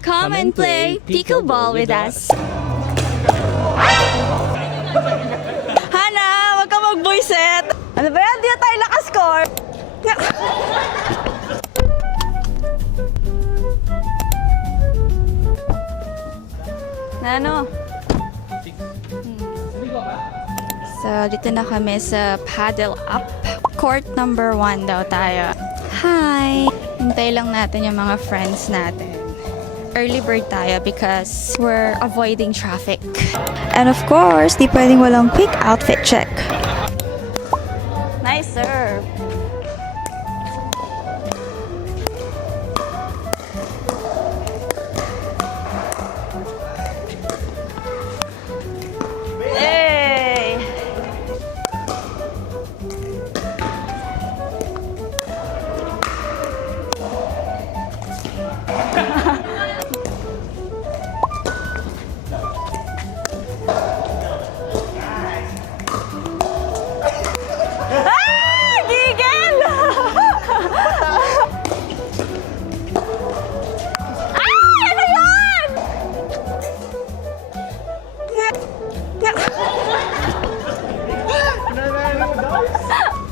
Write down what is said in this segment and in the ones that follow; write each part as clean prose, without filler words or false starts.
Come and play pickleball with us. Hana, wag ka mag-voiceset. Ano ba yan? Di na tayo nakascore. Na ano? So, dito na kami sa Paddle Up. Court number 1 daw tayo. Hi! Hintay lang natin yung mga friends natin. Early bird tayo because we're avoiding traffic. And of course, di pwedeng walang quick outfit check. Nice serve! Hey! Gigil! Ano yun?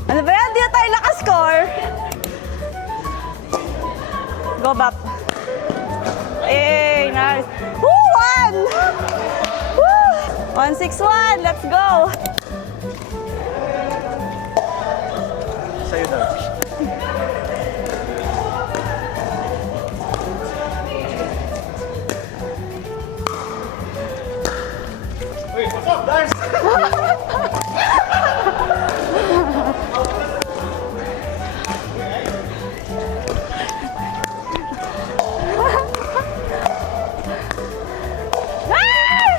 Ano ba yan? Di na tayo nakascore. Go back. Hey, nice. Woo! 1! Woo! 161. Let's go. Sa'yo daw. Uy, pasok! Dance!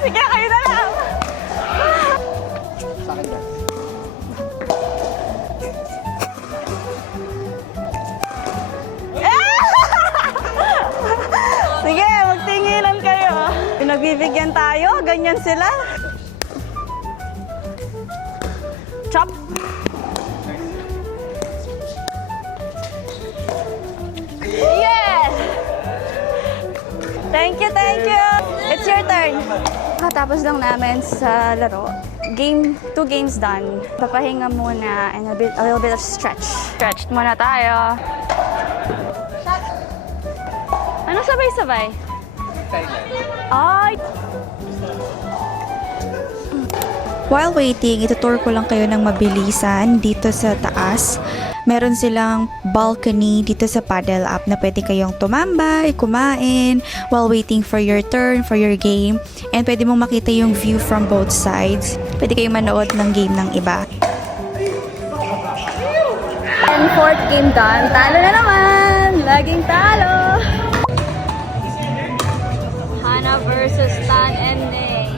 Sige, kayo na lang. Sa akin yan. Sige, magtinginan kayo. Pinagbibigyan tayo, ganyan sila. Chop. Yes! Thank you, thank you. It's your turn. Katapos lang namin sa laro. Two games done. Papahinga muna and a little bit of stretch. Stretched muna tayo. Ano sabay-sabay? Ay! While waiting, itutour ko lang kayo ng mabilisan dito sa taas. Meron silang balcony dito sa Paddle Up na pwede kayong tumambay, kumain, while waiting for your turn, for your game. And pwede mong makita yung view from both sides. Pwede kayong manood ng game ng iba. And fourth game done. Talo na naman! Laging talo! Hana versus Tan and Nay.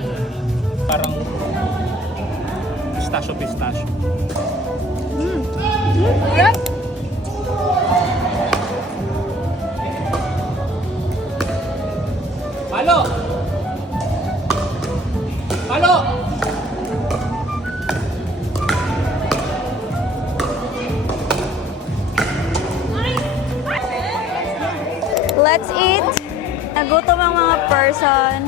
Parang pistachio. Yep. Palo! Palo! Let's eat! Nagutom ang mga person.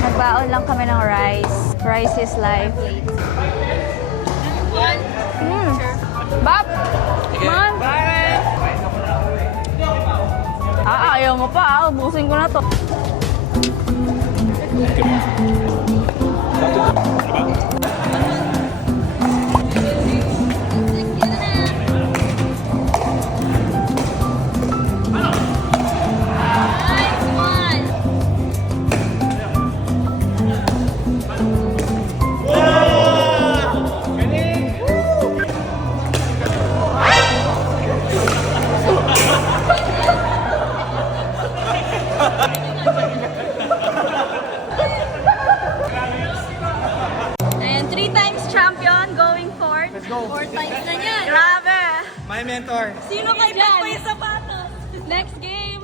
Nagbaon lang kami ng rice. Rice is life. Bap! Man! Ayaw mo pa. Ubusin ko na to. Ayan, 3 times champion going fourth. Let's go. 4 times na yan. Grabe! My mentor. Sino kay Pagpa yung sapatos? Next game.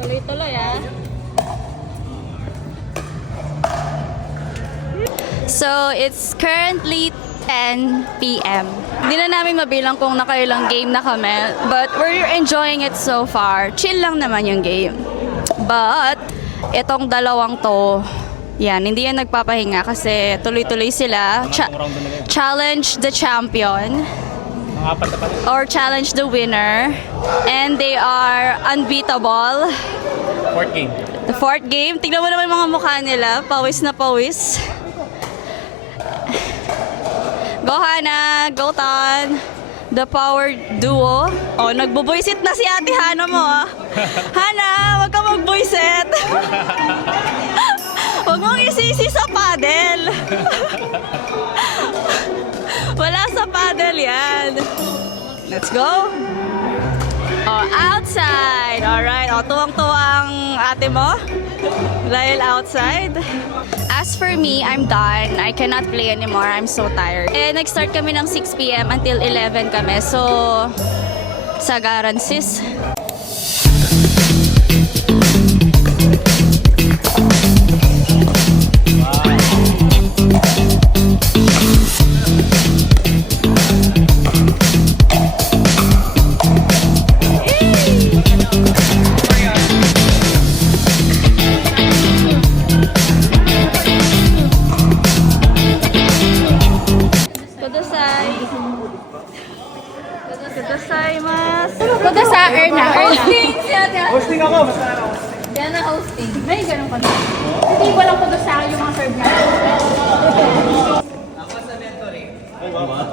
Tuloy-tuloy ah. So, it's currently 10 p.m. Hindi na namin mabilang kung nakailang game na kami, but we're enjoying it so far. Chill lang naman yung game. But, itong dalawang to, yan, hindi yan nagpapahinga kasi tuloy-tuloy sila. Challenge the champion Mga apat na pati. or challenge the winner. And they are unbeatable. Fourth game. The fourth game. Tignan mo naman yung mga mukha nila. Pawis na pawis. Go Hana, go Tan. The power duo. Oh, nagbo-voice it na si Ate Hana mo ah. Hana, wag ka mag-voice it. Wag mong isisi sa paddle. Wala sa paddle yan. Let's go. Oh, outside. Alright. Oh, tuwang-tuwang ate mo. Dahil outside. As for me, I'm done. I cannot play anymore. I'm so tired. Eh, nag-start kami ng 6 p.m. until 11 kami. So, sagaran sis. Kudasai. Kudasaimasu. Kudasai, Erna. Hosting siya. Hosting ako, basta ako. Yan na hosting. May ganun pa. Hindi ko lang kudasai yung mga serve niya.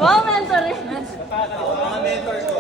Wow, mentor eh. Mga mentor ko.